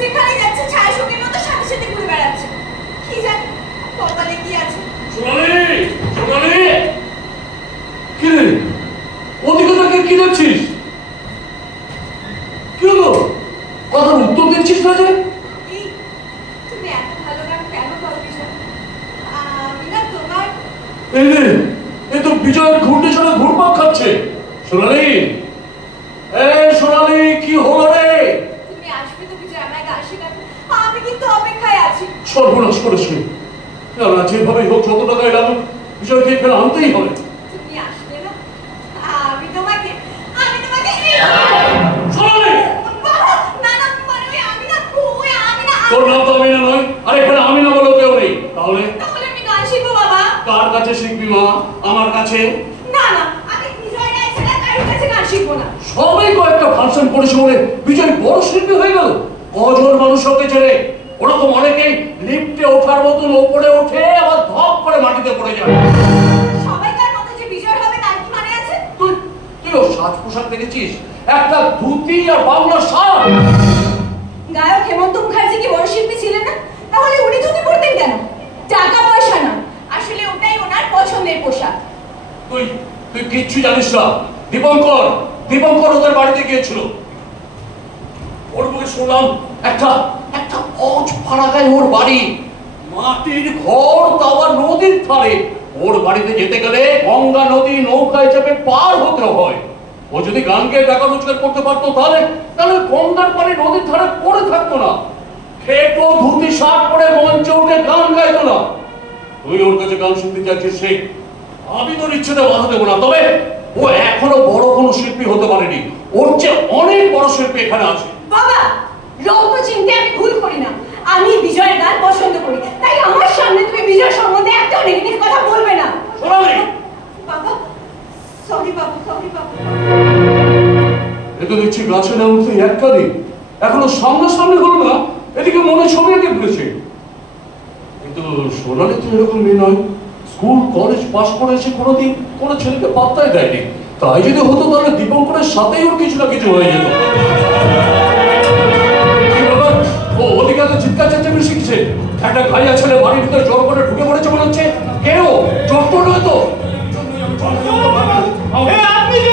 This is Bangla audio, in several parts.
যেখানে যাচ্ছে ছায়া সঙ্গীর মতো সাথে সাথে ঘুরে বেড়াচ্ছে। কি জানি কপালে কি আছে। সোনালি, সোনালি, কি রে? ওদিকে তাকে কি দেখছিস? কি হলো? কথার উত্তর দিচ্ছিস না যে? তুমি এত ভালো গান কেন গাও বিজয়? আমি না তোমার এই রে, এ তো বিজয়ের ঘুরতে ছাড়া ঘুরপাক খাচ্ছে। সোনালি, সোনালি, কি হলো রে? তুমি আসবে তো বিজয় আমায় গান শেখাতে? আমি কিন্তু অপেক্ষায় আছি। সর্বনাশ করেছে। না, যেভাবেই হোক যত টাকায় লাগুক বিজয়কে এখানে আনতেই হবে। তুমি আসলে না, আমি তোমাকে সোনালি, না না মানে আমি না তোর নাম তো আমি না নয়, আর এখানে আমি না বলো কেউ নেই। তাহলে আমি গান শিখবো বাবা। কার কাছে শিখবি মা? আমার কাছে? না না, আমি বিজয় রায় ছাড়া কারোর কাছে গান শিখবো না। সবাই কয়েকটা ফাংশন করেছে বলে বিজয় বড় শিল্পী হয়ে গেল? কজন মানুষ ওকে ছেড়ে? ওরকম অনেকেই লিফটে ওঠার মতন ওপরে ওঠে আবার ধপ করে মাটিতে পড়ে যায়। সবাইকার মতো যে বিজয় হবে তার কি মানে আছে? তুইও সাজ পোশাক দেখেছিস? একটা ধুতি আর বাংলা শাল। গায়ক হেমন্ত মুখার্জি কি বড় শিল্পী ছিলেন না? তাহলে উনি ধুতি পরতেন কেন? টাকা পয়সা না, আসলে ওটাই ওনার পছন্দের পোশাক। তুই কিচ্ছু জানিস না। দীপঙ্কর ওদের বাড়িতে গিয়েছিল। ওর মুখে শুনলাম একটা অজ ফারাকায় ওর বাড়ি, মাটির ঘর, তা আবার নদীর ধারে। ওর বাড়িতে যেতে গেলে গঙ্গা নদী নৌকায় চেপে পার হতে হয়। ও যদি গান গেয়ে টাকা রোজগার করতে পারতো তাহলে গঙ্গার পানি নদীর ধারে পড়ে থাকতো না। খেতো ধুতি শার্ট পরে মঞ্চে উঠে গান গাইতো না। তুই ওর কাছে গান শুনতে চাইছিস শেখ, আমি তোর ইচ্ছেতে বাধা দেবো না। তবে ও এখনো বড় কোনো শিল্পী হতে পারেনি। ওর চেয়ে অনেক বড় শিল্পী এখানে আছে। বাবা, রৌদ্র চিনতে আমি ভুল করি না। আমি বিজয়ের গান পছন্দ করি, তাই আমার সামনে তুমি বিজয় সম্বন্ধে একটা নেগেটিভ কথা বলবে না। সোনালি, বাবা, সরি বাবা, সরি বাবা। এ তো দেখছি গাছে না উঠতে এক কালি, এখনো সামনাসামনি হলো না, এদিকে মনে ছবি এঁকে ফেলেছে। কিন্তু সোনালি তো এরকম মেয়ে নয়। স্কুল কলেজ পাশ করে এসে কোনোদিন কোনো ছেলেকে পাত্তাই দেয়নি। তাই যদি হতো তাহলে দীপঙ্করের সাথেই ওর কিছু না কিছু হয়ে যেত। ও ওদিকে তো চিৎকার চেঁচামেচি শিখছে। একটা গাইয়া ছেলে বাড়ির ভিতরে জোর করে ঢুকে পড়েছে মনে হচ্ছে। কেন? চোর নয় তো?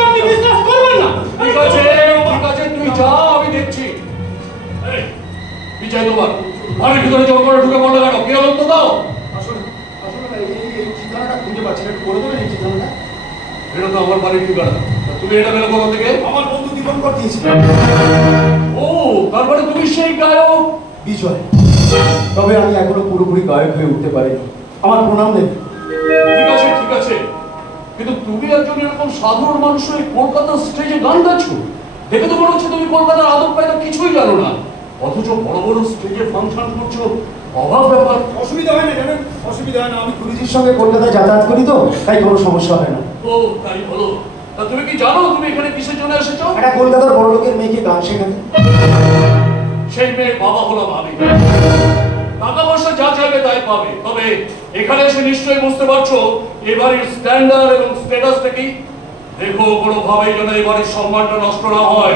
আপনি বিশ্বাস করবেন না। ঠিক আছে, তুই যা, আমি দেখছি। কি চাই তোমার? বাড়ির ভিতরে জোর করে ঢুকে পড়লে কেন? কে বলতো দাও? এটা তো আমার বাড়ির ঠিকানা। তুমি এটা পেলে কোথা থেকে? আমার বন্ধু দীপঙ্কর দিয়েছিল। ও, তারপরে তুমি সেই গায়ক বিজয়। তবে আমি এখনো পুরোপুরি গায়ক হয়ে উঠতে পারিনি। আমার প্রণাম নেই। ঠিক আছে, কিন্তু তুমি একজন এরকম সাধারণ মানুষ হয়ে কলকাতার স্টেজে গান গাচ্ছ। দেখে তো মনে হচ্ছে তুমি কলকাতার আদব কায়দা কিছুই জানো না, অথচ বড় বড় স্টেজে ফাংশন করছো। অভাব ব্যাপার। অসুবিধা হয় না জানেন? অসুবিধা হয় না। আমি গুরুজির সঙ্গে কলকাতায় যাতায়াত করি তো, তাই কোনো সমস্যা হয় না। ও তাই বলো। তা তুমি কি জানো তুমি এখানে কিসের জন্য এসেছো? একটা কলকাতার বড় লোকের মেয়েকে গান শেখাতে। সেই মেয়ের বাবা হলো ভাবি। টাকা পয়সা যা চাইবে তাই পাবে। তবে এখানে এসে নিশ্চয়ই বুঝতে পারছো এবারের স্ট্যান্ডার্ড এবং স্ট্যাটাসটা কি। দেখো কোনোভাবেই যেন এবারের সম্মানটা নষ্ট না হয়।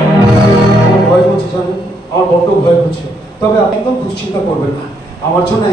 আমার ভয় হচ্ছে জানেন, আমার বড্ড ভয় হচ্ছে। তবে আপনি একদম দুশ্চিন্তা করবেন না, আমার জন্য